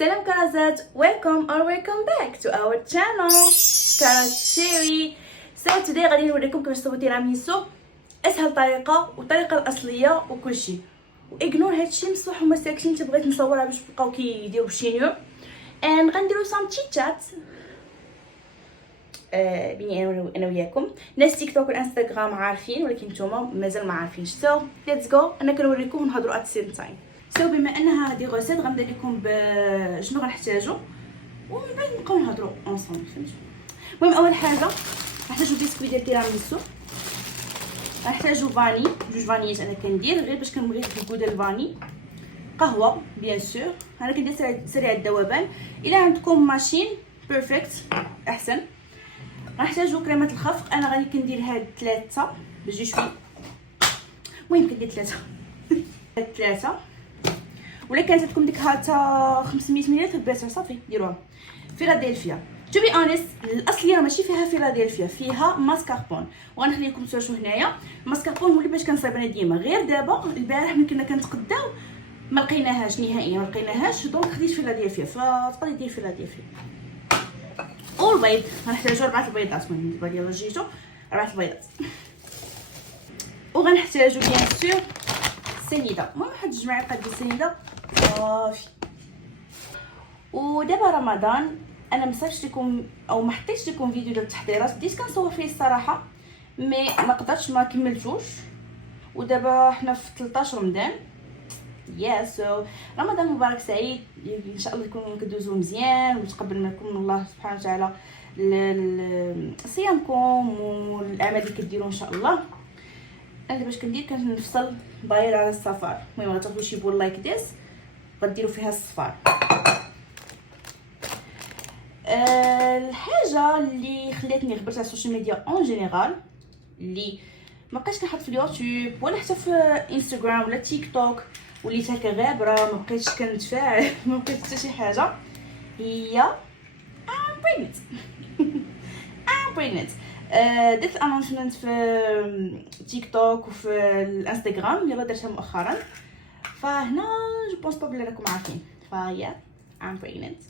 Salam Karazat, welcome or welcome back to our channel Karaz Cherry. So today غادي نوريكم كيفاش تصاوبوا تيراميسو، اسهل طريقه والطريقه الاصليه وكلشي. واغنور هادشي مصح وما ساكتين تبغيت نصورها باش تبقاو كيديروا شينيو and غنديروا سام تشيت شات بيني انا وياكم. ناس تيك توك والانستغرام عارفين ولكن نتوما مازال ما عارفينش. سو ليتس جو، انا كنوريكم ونهضروا ات سيم تايم. سو بما انها هذه غوسيت غنبدا لكم بشنو غنحتاجو ومن بعد نبقاو نهضروا اونصومبل، فهمتوا؟ المهم اول حاجه غنحتاجو بسكويت ديال تيراميسو، غنحتاجو فاني، جوج فانيات انا كندير غير باش كنبغي الكو ديال الفاني، قهوه بيان سور انا كندير سريع الذوبان، الا عندكم ماشين بيرفكت احسن. غنحتاجو كريمه الخفق، انا غادي كندير هاد 3 بجوج شوي، المهم كندير 3 ولا كانت عندكم ديك هاتا 500 ملل بيتر صافي ديروها. فيلادلفيا تو بي اونست الاصليه ماشي فيها فيلادلفيا، فيها ماسكاربون، وغنخلي لكم تشوفوا هنايا. ماسكاربون ولي باش كنصايب انا ديما، غير دابا البارح ملي كنا كنتقداو ما لقيناهاش نهائيا، ما لقيناهاش دونك خديت فيلادلفيا، فتقدري ديري فيلادلفيا. والبيض غنحتاجو 4 البيضات، المهم دابا ديال جيتو 4 البيضات. وغنحتاجو بيان سور سنيده، المهم واحد 2 معالق ديال السنيده صافي. ودابا رمضان انا ما صايبش لكم او ما حطيتش لكم فيديو ديال التحضيرات، بديت كنصور فيه الصراحه مي ما قدرتش ما كملتوش. ودابا حنا في 13 رمضان سو رمضان مبارك سعيد، ان شاء الله تكونوا كدوزوا مزيان وتقبل منكم الله سبحانه وتعالى صيامكم والاعمال اللي كديروا ان شاء الله. انا باش كندير كنفصل باير على الصفار، المهم غتاخذوا شي بول لايك ديس غديروا فيها الصفار. الحاجه اللي خلاتني غبرت على السوشيال ميديا اون جينيرال، اللي ما بقيتش كنحط في اليوتيوب ولا حتى في انستغرام ولا تيك توك، وليت هكا غابره ما بقيتش كنتفاعل ما بقيت حتى شي حاجه، هي I'm pregnant. درت انونسمنت في تيك توك وفي الانستغرام، يلا درتها مؤخرا، فهنا جو بونس با بلي راكم عارفين، فيا I'm pregnant.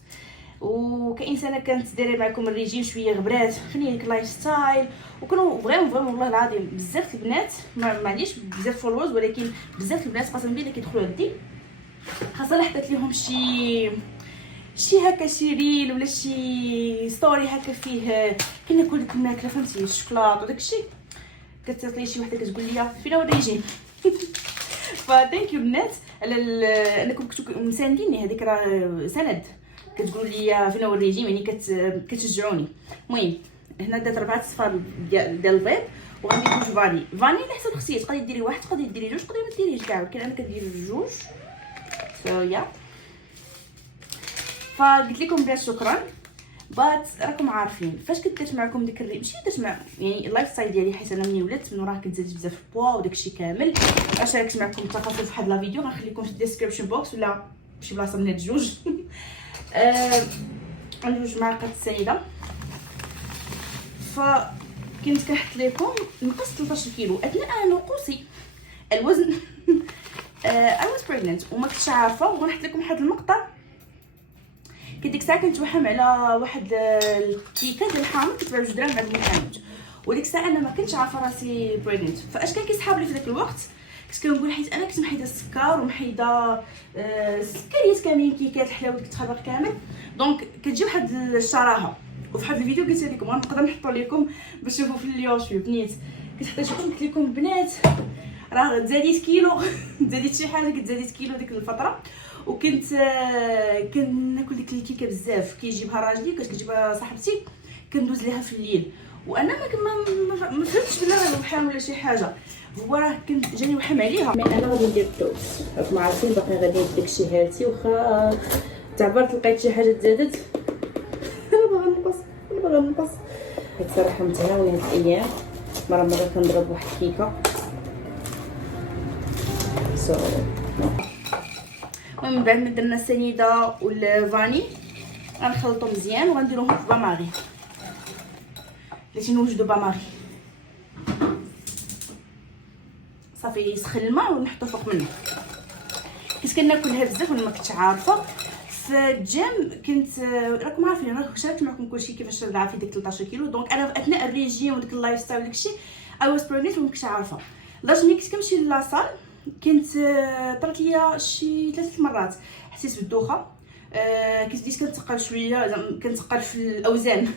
وكانسانه كانت دايره معكم الريجيم شويه غبرات، خليني ديك اللايف ستايل، وكانوا فريمون والله العظيم بزاف البنات ما عنديش بزاف فولورز، ولكن بزاف البنات قسم بالله كيدخلوا عندي، خاصه لا حطيت لهم شي هكا شي ريل ولا شي ستوري هكا فيه كناكل ديك الماكله فهمتي الشوكولاط وداك الشيء، كتعطي شي وحده كتقول لي فين هو الريجيم. فثانك يو بنات على انكم كنتو مسانديني، هذيك راه سند، كتقولوا لي فين هو الريجيم، يعني كتشجعوني. المهم هنا درت 4 صفار ديال البيض، وغندير 2 فاني على حسب الخصيه، تقدري ديري 1 تقدري ديري 2 تقدري ما ديريش كاع، ولكن انا كندير 2. يا فقلت لكم بلا شكرا، بات راكم عارفين فاش كنت درت معكم ديك ماشي درت مع يعني اللايف ستايل ديالي، حيت انا ملي ولدت من وراه كنت زادت بزاف البوا وداك الشيء كامل، شاركت معكم التفاصيل في واحد لا فيديو غنخليكم في الديسكريبشن بوكس ولا شي بلاصه من هاد الجوج. عندي 2 معالق السنيده، فكنت كنحط لكم نقصت 13 كيلو اثناء نقوصي الوزن. I was pregnant وما كنتش عارفه، وغنحط لكم واحد المقطع. ديك الساعه كنت وحم على واحد الكيكه ديال الحامض كتباع ب2 درهم عند المحامد، وديك الساعه انا ما كنتش عارفه راسي بريغننت. فاش كان كيسحاب لي في ذاك الوقت كنت كنقول، حيت انا كنت محيده السكر ومحيده السكريات كاملين، كيكات الحلاوه كتخربق كامل، دونك كتجي واحد الشراهه. وفي واحد الفيديو قلت لكم غنقدر نحطو لكم باش تشوفوا في اليوتيوب، نيت كنت حتى قلت لكم بنات راه تزاديت كيلو تزاديت شي حاجه، كنت زاديت كيلو ديك الفتره، وكنت كناكل ديك الكيكه بزاف، كيجيبها راجلي كتجيبها صاحبتي كندوز ليها في الليل، وانا ما فهمتش بلا راه وحام ولا شي حاجه، هو راه كنت جاني وحام عليها. مي انا غادي ندير الدوز، راكم عارفين باقي غادي ندير داكشي هالتي، واخا تعبرت لقيت شي حاجه تزادت. انا باغا نقص حيت صراحه متهاونه هاد الايام، مره كنضرب واحد الكيكه. من بعد ما درنا السنيده والفاني غنخلطو مزيان وغنديروهم في باماغي، باش نوجدو باماغي صافي. يسخن الماء ونحطو فوق منه، كنت كناكلها بزاف وانا ما كنتش عارفه، في الجيم كنت راكم عارفين، راكم شاركت معكم كلشي كيفاش رجع في ديك 13 كيلو. دونك انا اثناء الريجيم وديك اللايف ستايل داكشي اي واز بريغنيت وما كنتش عارفه. لدرجه ملي كنت كنمشي لاصال كنت طرات ليا شي 3 مرات حسيت بالدوخه. كنت بديت كنتقل شويه، كنتقل في الاوزان،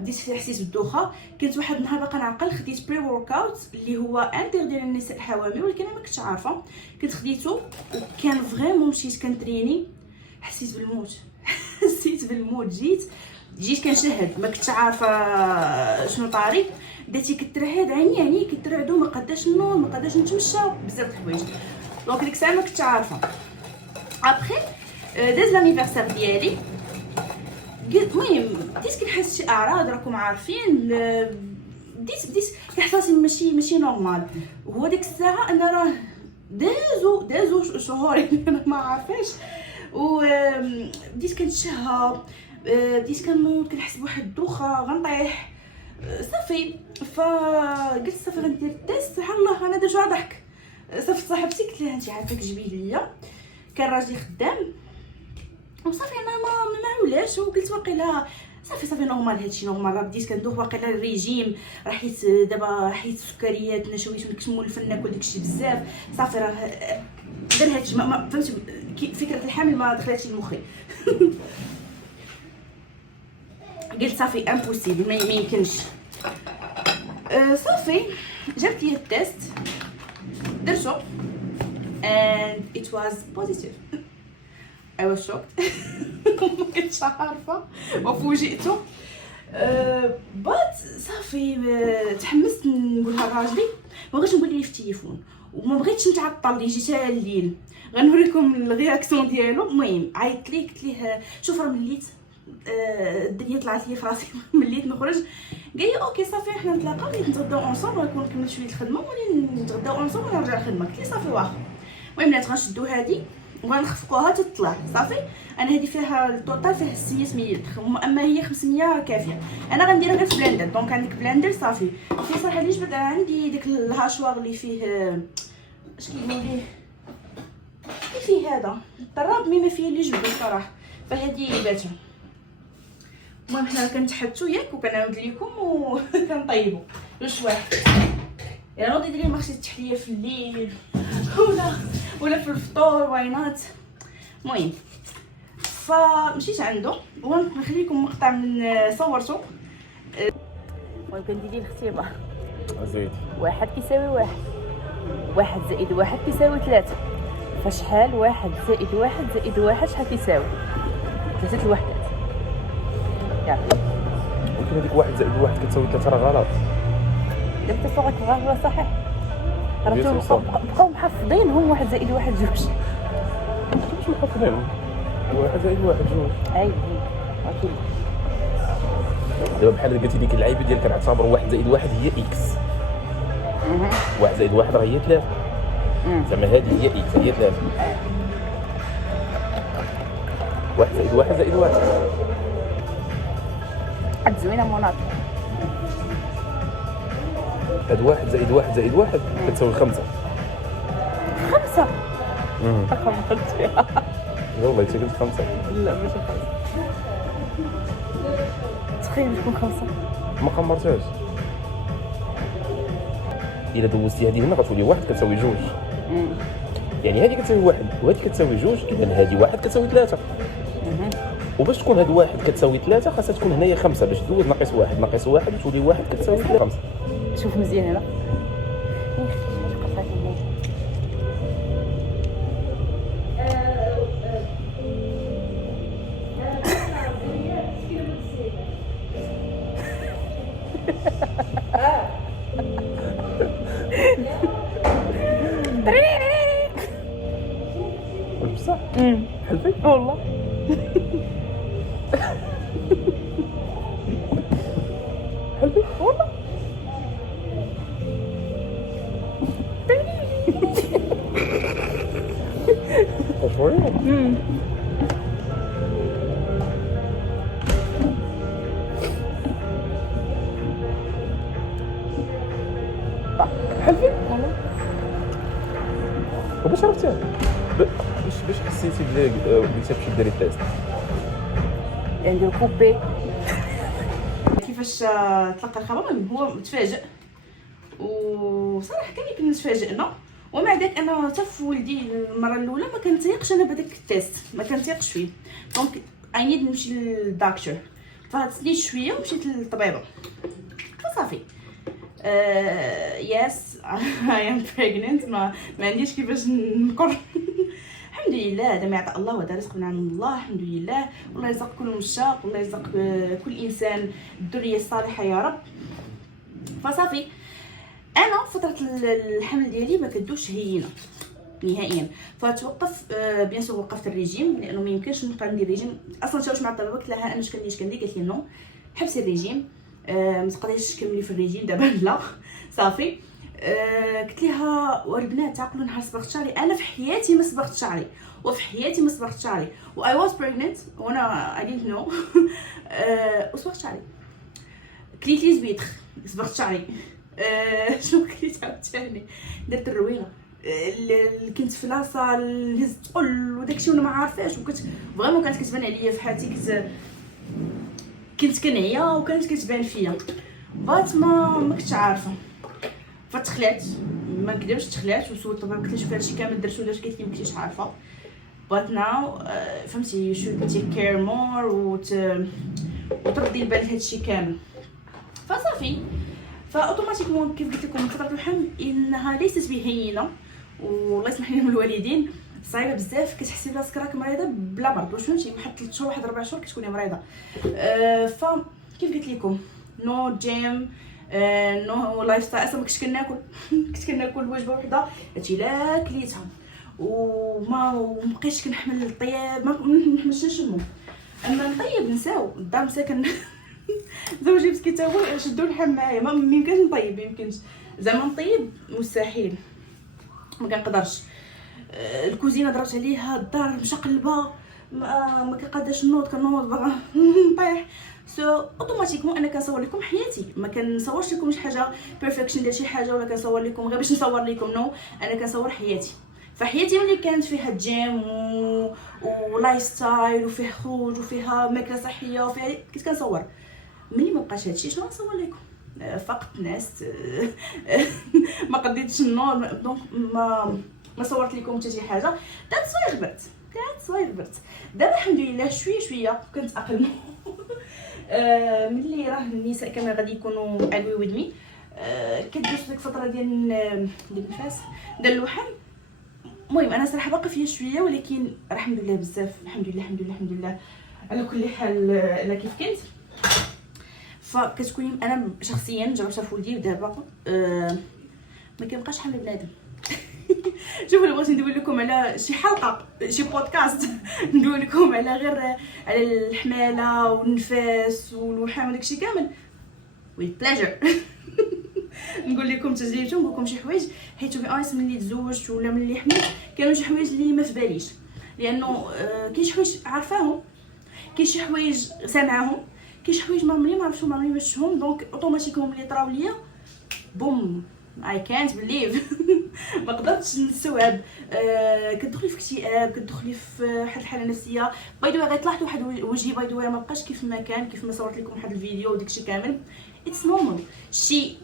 بديت حسيت بالدوخه. كنت واحد النهار باقا نعقل خديت بري ورك اوت اللي هو انتر ديال النساء الحوامل، ولكن انا ما كنتش عارفه. كنت خديته وكان فريمون مشيت كنتريني حسيت بالموت حسيت بالموت. جيت كنشهد ما كنتش عارفه شنو طاري. بديتي كترعد عيني كترعدو، ما قداش نوض، ما قداش نتمشى، بزاف د الحوايج. دونك ديك الساعه ما كنتش عارفه. ابخي داز لانيفرسير ديالي، قلت المهم بديت كنحس شي اعراض راكم عارفين. بديت كنحس راسي ماشي نورمال. وهو ديك الساعه انا راه دازو شهور انا ما عارفاش. وبديت كنتشهى، بديت كنوض، كنحس بواحد الدوخه، غنطيح صافي. فقلت صافي غندير التيست. سبحان الله انا ديجا ضحك. صافي صاحبتي قلت لها انت عارفه كتجيبي ليا، كان راجلي خدام وصافي انا ما عولاش. وقلت واقيلا صافي نورمال، هادشي نورمال. راه بديت كندوخ واقيلا الريجيم، راه حيت دابا حيت السكريات، نشويت، ما كنتش مولفه ناكل داكشي بزاف. صافي راه دار هادشي، ما فهمتش فكره الحمل ما دخلتش لمخي. قلت صافي امبوسيبل، ما يمكنش. صافي جابت لي التيست درتو and it was positive. I was shocked. ما كنتش عارفه وفوجئت. بات صافي تحمست نقولها لراجلي، ما بغيتش نقول ليه في التليفون، وما بغيتش نتعطل لي. جيت الليل غنوريكم الرياكسيون ديالو. المهم عيطت ليه قلت ليه شوف راه مليت، الدنيا طلعت لي في راسي مليت نخرج. قال لي اوكي صافي حنا نتلاقاو، غادي نتغداو اونصومبل، غنكون كملت شويه الخدمه وغادي نتغداو اونصومبل ونرجع الخدمه. قلت لي صافي واخا. المهم بنات غنشدو هادي وغنخفقوها تطلع صافي. انا هادي فيها التوتال فيها 600 ملل، اما هي 500 كافيه. انا غنديرها غير في بلندر. دونك عندك بلندر صافي. في صراحه اللي جبت عندي ديك الهاشوار اللي فيه اش كيقولوا ليه، اللي فيه هذا الطراب، مي ما فيه اللي جبدو صراحه، فهادي باتها. المهم حنا كنتحدثوا ياك وكنعاود لكم وكنطيبوا جوج واحد. يعني نوض ندير مارشي التحليه في الليل ولا في الفطور واينات. المهم فمشيت عنده ونخليكم مقطع من صورته. المهم كندير الاختبار. زيد 1 كيساوي 1، 1 زائد 1 كيساوي 3. فشحال 1 زائد 1 زائد 1 شحال كيساوي؟ 3 الوحدات. يعطيك. ولكن هذيك 1 زائد 1 كتساوي 3 راه غلط. دابا تفوقك غير صحيح. راه بقاو محفظين هم 1 زائد 1 2. مش محفظين 1 زائد 1 2. اي اكيد. دابا بحال قلتي ديك اللعيبه ديال كنعتبر 1 زائد 1 هي اكس. 1 زائد 1 راه هي 3. زعما هذه هي اكس، هي 3. 1 زائد 1 زائد 1. عاد زوينه مناط. هاد 1 زائد 1 زائد 1 كتساوي 5. 5. والله انت قلت 5. لا ماشي 5. تخيل تكون 5. ما قمرتهاش. الا دوزتي هذه هنا غتولي 1 كتساوي 2. يعني هذه كتساوي 1 وهذه كتساوي 2، اذا هذه 1 كتساوي 3. وباش تكون هاد 1 كتساوي 3 خاصها تكون هنايا 5. باش دوز ناقص 1 ناقص 1 تولي 1 كتساوي 5. شوف مزيان هنا. بصح حلفي والله. حلفي والله. شويه. حلفي والله. وباش عرفتيها باش حسيتي قلتي باش ديري تيست ندير كوبي كيفاش تلقى الخبر. المهم هو متفاجئ وصراحه كان يمكن تفاجئنا. ومع ذلك انا حتى في ولدي المره الاولى ما كنتيقش انا بهذاك التيست، ما كنتيقش فيه. دونك اي نيد نمشي للدكتور، فهتسنيت شويه ومشيت للطبيبه فصافي. يس اي ام بريغننت. ما عنديش كيفاش نقر. الحمد لله، هذا ما عطاء الله وهذا رزق من عند الله. الحمد لله، والله يرزق كل مشاق، والله يرزق كل انسان الذريه الصالحه يا رب. فصافي انا فتره الحمل ديالي ما كدوش هينه نهائيا، فتوقف. بيان سور وقفت الريجيم لانه ما يمكنش نبقى ندير ريجيم. اصلا شاورت مع الطبيبه قلت لها انا اش كندير قالت لي نو، حبسي الريجيم، ما تقدريش تكملي في الريجيم دابا لا صافي. قلت لها والبنات تعقلوا نهار صبغت شعري، انا في حياتي ما صبغت شعري، وفي حياتي ما صبغت شعري، و I was pregnant وانا I didn't know. وصبغت شعري. كليت لي زبيدخ صبغت شعري. شنو كليت عاوتاني؟ درت الروينه اللي كنت في لاصه اللي هز تقل وداكشي وانا ما عارفاش، وكنت فريمون كانت كتبان عليا في حياتي، كنت كنعيا وكانت كتبان فيا بات ما كنتش عارفه. فتخلعت، ما نكذبش تخلعت وسولت الطبيب قلت له شوف هادشي كامل درتو داش، قالت لي ما كنتيش عارفه. بات ناو فهمتي شو تيك كير مور وتردي البال لهادشي كامل. فصافي فاوتوماتيكمون كيف قلت لكم فتره الحمل انها ليست بهينه، والله يسمح لي من الوالدين صعيبه بزاف. كتحسي براسك راك مريضه بلا مرض، واش فهمتي واحد 3 شهور واحد 4 شهور كتكوني مريضه. فكيف قلت لكم نو جيم، نو لايف ستايل. اصلا ما كنتش كناكل كنت كناكل وجبه وحده هادشي لا كليتها، وما بقيتش كنحمل الطياب، ما نحملش نشمو. اما نطيب نساو الدار مساكن. زوجي مسكين تا هو شدوا اللحم معايا، ما يمكنش نطيب، ما يمكنش زعما نطيب مستحيل، ما كنقدرش. الكوزينه ضربت عليها، الدار مشقلبه، ما كنقدرش نوض، كنوض باغا نطيح. اوتوماتيكمون انا كنصور لكم حياتي، ما كنصورش لكم شي حاجه بيرفكشن ديال شي حاجه، ولا كنصور لكم غير باش نصور لكم نو. انا كنصور حياتي، فحياتي ملي كانت فيها جيم ولايف ستايل وفيه خروج وفيها ماكله صحيه وفيها كنت كنصور. ملي ما بقاش هادشي شنو نصور لكم؟ فقط ناس ما قديتش النور، دونك ما صورت لكم حتى شي حاجه. ذاتس واي غبرت. دابا الحمد لله شويه كنت اقل. ملي راه النساء كما غادي يكونوا agree with me، كدوز ديك الفتره ديال النفاس ديال اللحم. المهم انا صراحه باقي فيها شويه، ولكن الحمد لله بزاف، الحمد لله على كل حال. انا كيف كنت فكتكوني انا شخصيا جربتها في ولدي ودابا ما كيبقاش حامل بنادم. شوفوا اللي بغيت ندوي لكم على شي حلقه شي بودكاست ندوي لكم على غير على الحماله والنفاس والوحام وداكشي كامل with pleasure. نقول لكم تجربتي ونقول لكم شي حوايج، حيت بي اونست ملي تزوجت ولا ملي حملت كانوا شي حوايج اللي ما في باليش، لانه كاين شي حوايج عارفاهم، كاين شي حوايج سامعاهم، كاين شي حوايج ما عمري ما عرفتهم، ما عمري ما شفتهم. دونك اوتوماتيكمون ملي طراو ليا بوم I can't believe. ما قدرتش نستوعب. كتدخلي في اكتئاب، كتدخلي في واحد الحاله نفسيه. باي ذا غتلاحظوا واحد وجهي باي ذا ما بقاش كيف ما كان، كيف ما صورت لكم واحد الفيديو وداكشي كامل. اتس نورمال. شي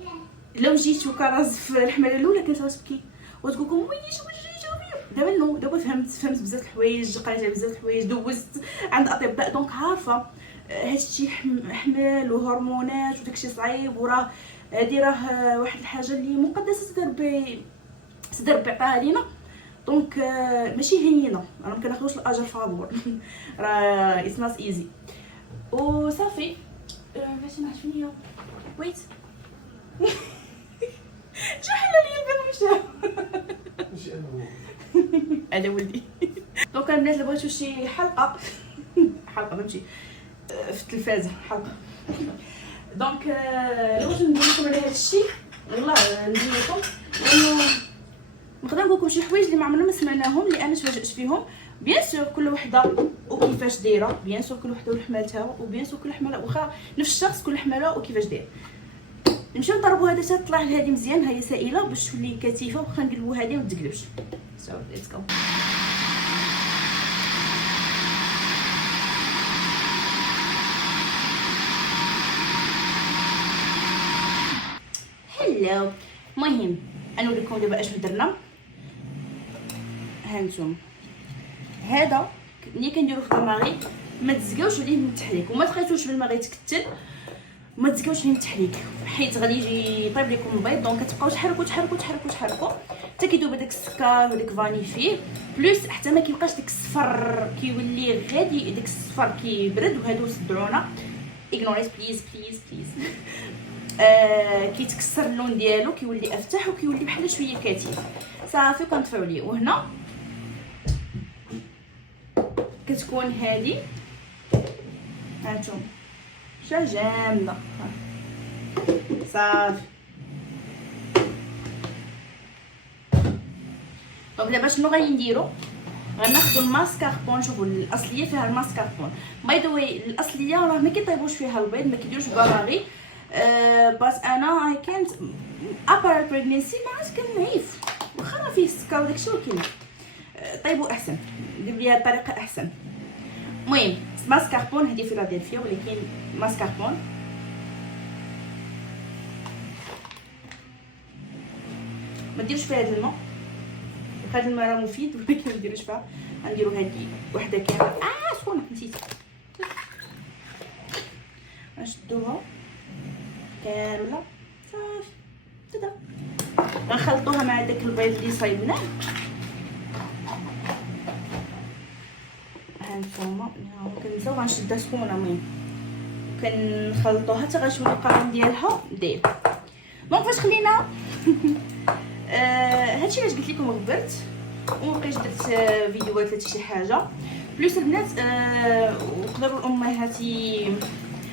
لو جيت وكراز في الحمله الاولى كنت غتبكي وتقول لكم وي شنو جيت. دابا نو، دابا فهمت بزاف الحوايج، قريت على بزاف الحوايج، دوزت عند اطباء، دونك عارفه هادشي حمل وهرمونات وداكشي صعيب، وراه هادي راه واحد الحاجه اللي مقدسه سيدي ربي عطاها لينا. دونك ماشي هينه، انا ما كناخذوش الاجر فابور. راه اتس نوت ايزي. وصافي باش نعرف شنو ويت. شو حل لي الباب مشى. ماشي انا هذا ولدي. دونك البنات اللي بغيتو شي حلقه فهمتي في التلفازه حلقه، دونك لو بغيت ندير لكم على هذا الشيء والله ندير لكم، لانه نقدر نقول لكم شي حوايج اللي ما عمرنا ما سمعناهم، اللي انا تفاجات فيهم. بيان سور كل وحده وكيفاش دايره، بيان سور كل وحده وحمالتها، وبيان سور كل حماله واخا نفس الشخص كل حماله وكيفاش داير. نمشيو نضربوا هذا حتى تطلع هذه مزيان، هي سائله باش تولي كثيفه، واخا نقلبوا هذه وما تقلبش. سو ليتس جو. هلو. المهم غنوريكم دابا اش درنا. هانتوما هذا ملي كنديرو في الماغي ما تزكاوش عليه من التحريك وما تخليتوش بالماغي يتكتل وما تزكاوش عليه من التحريك حيت غادي يجي يطيب لكم البيض. دونك كتبقاو تحركوا تحركوا تحركوا تحركوا حتى كيذوب هذاك السكر وداك فاني فيه بلوس حتى ما كيبقاش داك الصفر كيولي غادي داك الصفر كيبرد. وهادو صدعونا اغنوريز بليز بليز بليز. كيتكسر اللون ديالو كيولي افتح وكيولي بحال شويه كتيف صافي كنطفيو ليه. وهنا كتكون هادي هانتوما شا جامده صافي. دونك دابا شنو غادي نديرو غناخدو الماسكاربون. شوفوا الاصليه فيها الماسكاربون باي ذا واي الاصليه راه ما كيطيبوش فيها البيض ما كيديروش باغي بس انا اي كانت ابار البريغنينسي ما عرفتش كنعيف واخا راه فيه السكر وداكشي ولكن طيبوا احسن دير ليها طريقه احسن. المهم ماسكاربون هذه فيلادلفيا ولكن ماسكاربون ما ديروش فيها هذا الماء. هذا الماء راه مفيد ولكن ما ديروش فيها. غنديرو هذه وحده كامله سخونه نسيت غنشدوها كامله صافي تدا غنخلطوها مع داك البيض اللي صايبناه. هانتوما كنساو غنشدها سخونه. المهم كنخلطوها حتى غتولي القوام ديالها داير. دونك فاش خلينا هادشي علاش قلت لكم غبرت ومبقيتش درت فيديوهات ولا شي حاجه. بلوس البنات وقدروا الامهات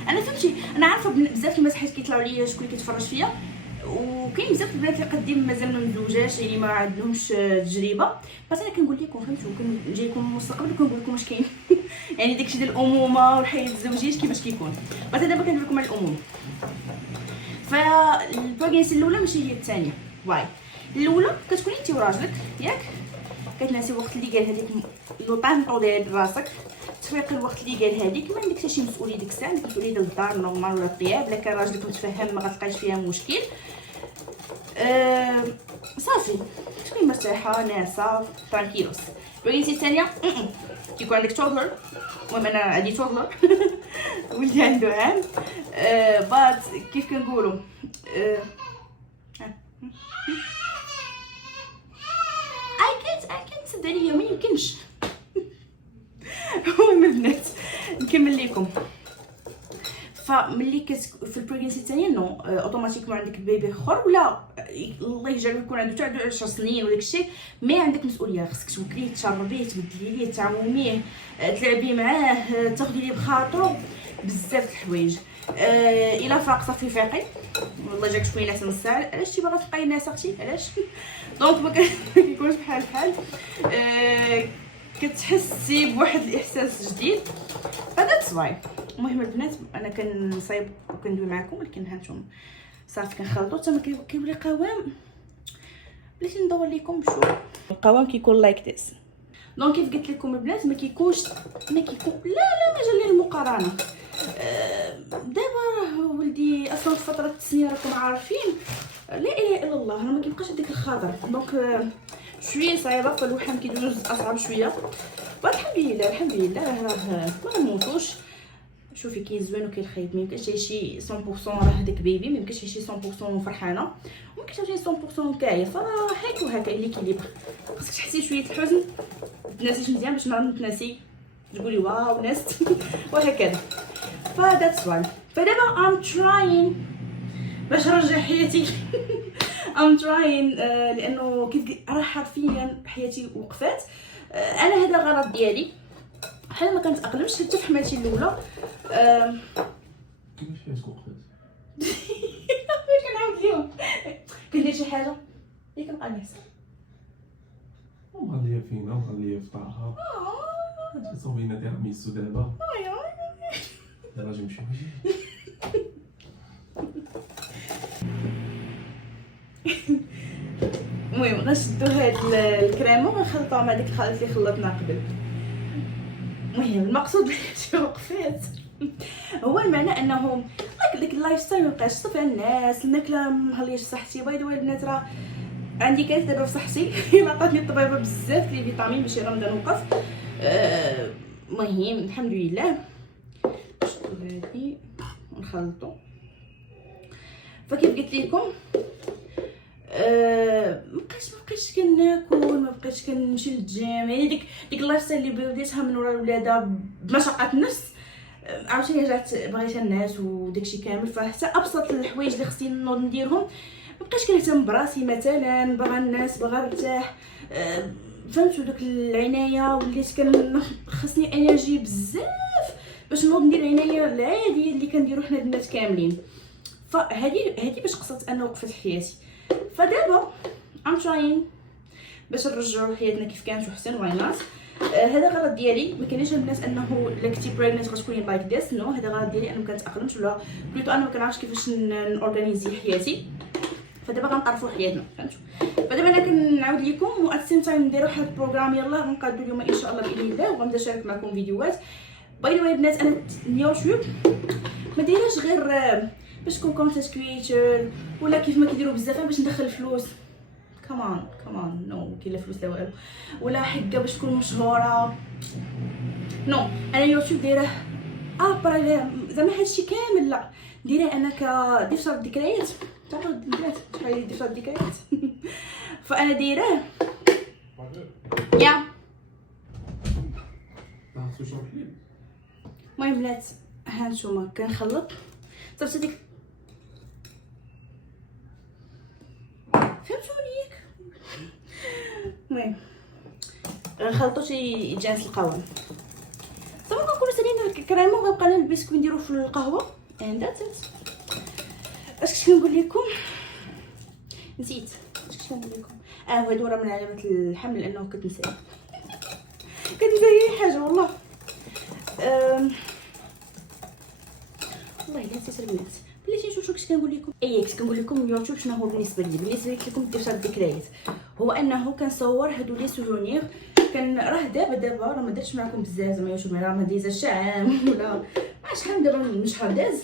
انا فهمتي انا عارفه بزاف المسحات كيطلعوا ليا شكون كيتفرج فيا وكاين بزاف البنات اللي قديم مازال ما مزوجاش يعني ما عندهمش تجربه. بس انا كنقول لكم فهمتوا كنجي لكم المستقبل وكنقول لكم واش كاين يعني داكشي ديال الامومه والحياه الزوجيه كيفاش كيكون. بس دابا كندير لكم على الامومه. فالبروغريسي الاولى ماشي هي الثانيه. واي الاولى كتكوني انت وراجلك ياك كتناسي الوقت اللي قال هذيك لو طاح نطودي براسك تفيقي الوقت اللي قال هذيك ما عندك حتى شي مسؤوليه ديك الساعه عندك مسؤوليه ديال الدار نورمال ولا الطياب. الا كان راجلك متفهم ما غتلقايش فيها مشكل. صافي تكوني مرتاحه ناعسه ترانكيلوس. البروغريسي الثانيه كيكون عندك توغلر. المهم انا عندي توغلر ولدي عنده عام بات كيف كنقولوا I can't صدقني ما يمكنش. المهم البنات نكمل لكم. فملي في البريغنسي الثانيه نو اوتوماتيكمون عندك بيبي اخر ولا الله يجعله يكون عنده حتى 10 سنين وداك الشيء مي عندك مسؤوليه. خصك توكليه تشربيه تبدلي ليه تعوميه تلعبي معاه تاخدي ليه بخاطرو بزاف د الحوايج. الا فاق صافي فاقي والله جاك شويه ناس نص ساعه. علاش تي باغا تبقاي ناس اختي علاش؟ دونك ما كيكونش بحال كتحسي بواحد الاحساس جديد هذا تصوير. المهم البنات انا كنصايب وكندوي معكم ولكن هانتوما صافي كنخلطو حتى ما كيولي قوام. بلاتي ندور لكم شو القوام كيكون لايك ذس. دونك كيف قلت لكم البنات ما كيكون لا مجال للمقارنه. دابا ولدي اصلا في فتره التسنيه راكم عارفين لا اله الا الله انا ما كيبقاش هذيك الخضر. دونك شويه صعيبه فالوحم كيدوز اصعب شويه. والحمد لله الحمد لله راه ما نموتوش. شوفي كيزوين وكيخايب. ما يمكنش شي 100% راه هذاك بيبي ما يمكنش شي 100% فرحانه وما يمكنش شي 100% كايه. فراه هيك وهكا اللي كيليبر. خاصك تحسي شويه الحزن تناسيش مزيان باش نعرف نتناسي تقولي واو نست وهكذا. فذاتس وان. فدابا ام تراين باش نرجع حياتي ام تراين لانه كيف راه حرفيا حياتي وقفات. انا هذا الغرض ديالي بحال ما كنتاقلمش حتى في حماتي الاولى. كيفاش حياتك وقفات؟ واش كنعاود ليهم كندير شي حاجه اللي كنبقى نحس وغنليا فينا وغنليا في طاها تصوبينا تيراميسو دابا دابا اجي نمشيو. المهم غنشدو هاد الكريمه ونخلطوها مع ديك الخليط اللي خلطنا قبل. المهم المقصود بحياتي وقفات هو المعنى انه ديك اللايف ستايل مابقاش صافي الناس الماكله مهلياش صحتي. باي ذا واي البنات راه عندي كارثه دابا في صحتي الا عطاتني الطبيبه بزاف لي فيتامين باش رمضان وقف. المهم الحمد لله. نشطو هادي ونخلطو. فكيف قلت لكم مابقيتش كناكل، مابقيتش كنمشي للجيم، يعني ديك اللايف ستايل اللي بديتها من ورا الولاده بمشقه النفس عاوتاني رجعت بغيتها الناس وداكشي كامل. فحتى ابسط الحوايج اللي خصني نوض نديرهم مابقيتش كنهتم براسي، مثلا باغا الناس باغا نرتاح. فهمتوا دوك العنايه وليت خصني انرجي بزاف باش نوض ندير العنايه العاديه اللي كنديرو حنا البنات كاملين. فهذه باش قصدت انا وقفت حياتي. فدابا ام تراين باش نرجعوا حياتنا كيف كانت وحسن واي نوت. هذا غلط ديالي، ما كاينش الناس انه الا كنتي بريغننت غتكوني لايك ذس. نو، هذا غلط ديالي، انا ما كنتاقلمش ولا بلوتو انا ما كنعرفش كيفاش نورغانيزي حياتي. فدابا غنطرفوا حياتنا، فهمتوا؟ فدابا انا كنعاود لكم وات سيم تايم نديروا واحد البروغرام يلاه غنقادو اليوم ان شاء الله باذن الله، وغنبدا نشارك معكم فيديوهات. باي ذا واي بنات انا اليوتيوب ما دايراش غير باش نكون كونتنت كرييتور ولا كيف ما كيديروا بزاف باش ندخل فلوس. كمان نو، كاين لا فلوس لا والو، ولا حقه باش تكون مشهوره. نو، انا اليوتيوب دايره ابرا زعما هادشي كامل، لا دايره انا كدفتر الذكريات. تعرفوا البنات شحال دفتر الذكريات فانا دايراه يا المهم بنات. ها نتوما كنخلط صافي ديك، فهمتوني ياك؟ المهم غنخلطو يتجانس القوام. صافي كنكونو سالينا الكريمه وغنبقى لنا البسكويت نديرو في القهوه اند ذاتس ات. اش كنت كنقول لكم؟ نسيت اش كنت كنقول لكم. هادو راه من علامات الحمل لانه كتنسى اي حاجه والله. والله الا نسيت البنات. بلاتي شوفوا كنت كنقول لكم. كنت كنقول لكم اليوتيوب شنو هو بالنسبه لي. قلت لكم دفتر الذكريات هو انه كنصور هادو لي سوفونير. راه دابا راه ما درتش معكم بزاف زعما يوتيوب، راه ما دايزاش عام ولا شحال دابا من شهر داز.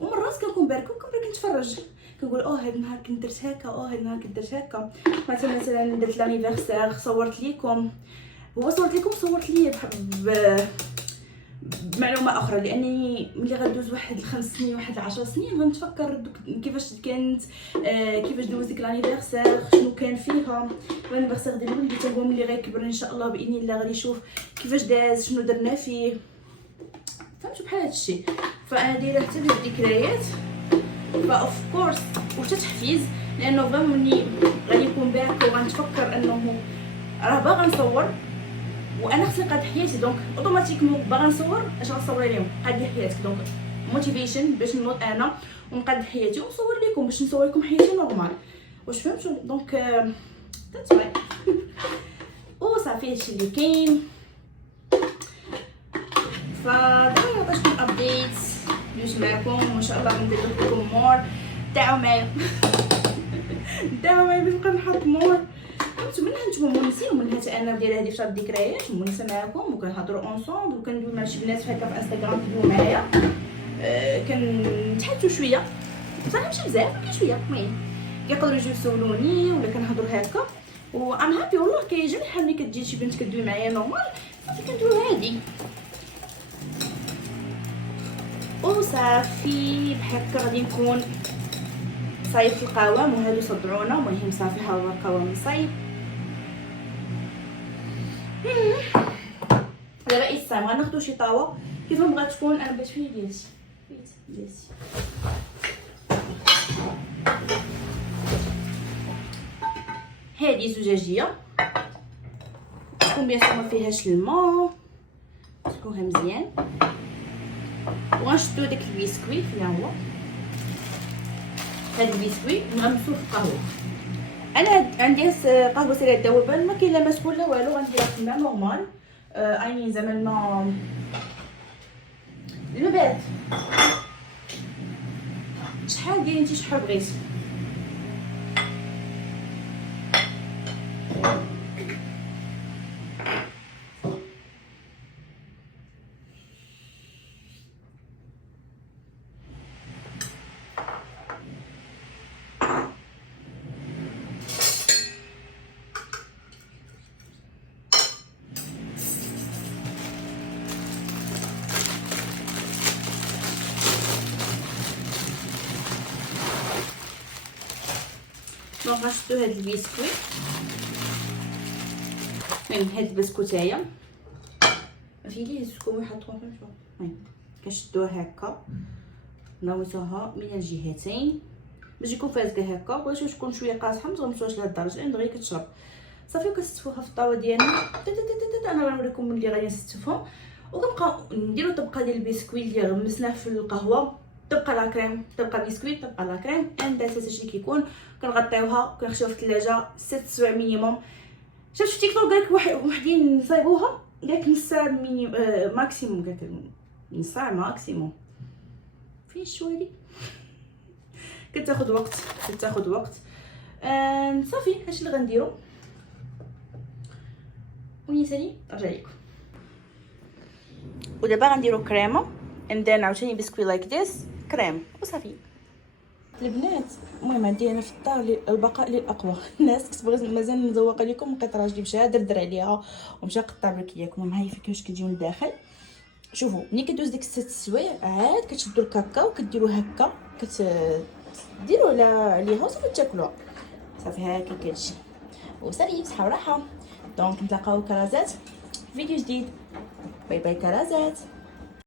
ومرات كنكون باركه كنتفرج كنقول هاد النهار كنت درت هكا، هاد النهار كنت درت هكا. مثلا درت لانيفرسير صورت لكم، صورت لي بمعلومه اخرى، لانني ملي غدوز واحد 5 سنين واحد 10 سنين غنتفكر كيفاش كانت، كيفاش دوزت ديك لانيفرسير، شنو كان فيها. لانيفرسير ديال ولدي تنقول ملي غيكبر ان شاء الله باذن الله غادي يشوف كيفاش داز، شنو درنا فيه، فهمتوا بحال هادشي. فانا دايره حتى الذكريات فاوف كورس وحتى تحفيز، لانه فريمون ملي غادي يكون باك وغنتفكر انه راه باغا نصور وانا خصني نقاد حياتي. دونك اوتوماتيكمون باغا نصور اش غنصور اليوم، قادي حياتك. دونك موتيفيشن باش نوض انا ونقاد حياتي ونصور لكم باش نصور لكم حياتي نورمال. واش فهمتوا؟ دونك ذاتس واي وصافي هادشي اللي كاين. فدابا عطيتكم ابديت دوز معكم وان شاء الله غندير لكم مور. دعوا معايا باش نبقى نحط مور. فهمتوا؟ منها نتوما مونسين ومنها حتى انا دايره هذه في الذكريات مونسه معكم وكنهضروا اونصومبل وكندوي مع شي بنات هكا في انستغرام كيدويو معايا. كنتحدثوا شويه صراحه ماشي بزاف ولكن شويه. المهم كيقدروا يجيو يسولوني ولا كنهضروا هكا وام هابي والله. كيعجبني الحال ملي كتجي شي بنت كدوي معايا نورمال صافي كندويو عادي وصافي. بحال هكا غادي نكون صايبت القوام وهادو صدعونا. المهم صافي ها هو القوام صايب. دابا الساعه غناخدو شي طاوه كيف ما بغات تكون. انا بغيت فين ديالتي هادي زجاجيه تكون بيان سور ما فيهاش الماء، تكونها مزيان. وغنشدو داك البسكويت فين هو. هاد البسكويت غنمسوه في القهوه. انا عندي قهوه سريعه الذوبان ما كاين لا مسكون لا والو، غنديرها في الماء نورمال. اي زعما الماء بارد. شحال ديري انتي شحال بغيتي. دونك غنشدو هاد البسكويت. المهم هاد البسكوتايه فيه ليه السكوم يحطوها فين شوف. المهم كنشدوها هكا نوتوها من الجهتين باش يكون فازكه هكا، بغيتو تكون شويه قاصحه ما تغمسوهاش لهاد الدرجه لان دغيا كتشرب صافي. وكنستفوها في الطاوه ديالنا. انا غنوريكم ملي غادي نستفهم. وكنبقاو نديرو طبقه ديال البسكويت اللي غمسناه في القهوه، تبقى لا كريم، تبقى بسكويت، تبقى لا كريم اند ذاتس اللي كيكون. كنغطيوها وكنخليوها في الثلاجه 6 سوايع مينيموم. شفت في تيك توك قالك وحدين صايبوها قالك نص ساعه ماكسيموم، قالك نص ساعه ماكسيموم. فين الشوالي كتاخد وقت. صافي هادشي اللي غنديرو. ونيسالي نرجع لكم. ودابا غنديرو كريمه and then عاوتاني بسكويت لايك ذيس كريم وصافي. البنات المهم عندي انا في الدار البقاء للاقوى. الناس كتبغي مازال نزوق لكم، لقيت راجلي مشى دردر عليها ومشى قطع لك اياكم. المهم هاي كيفاش كتجيو لداخل. شوفوا ملي كدوز ديك 6 سوايع عاد كتشدوا الكاكاو كديروا هكا كتديروا عليها وصافي تاكلوها. صافي هكا كتجي وصافي بصحه وراحه. دونك نتلاقاو كرازات فيديو جديد. باي باي كرازات.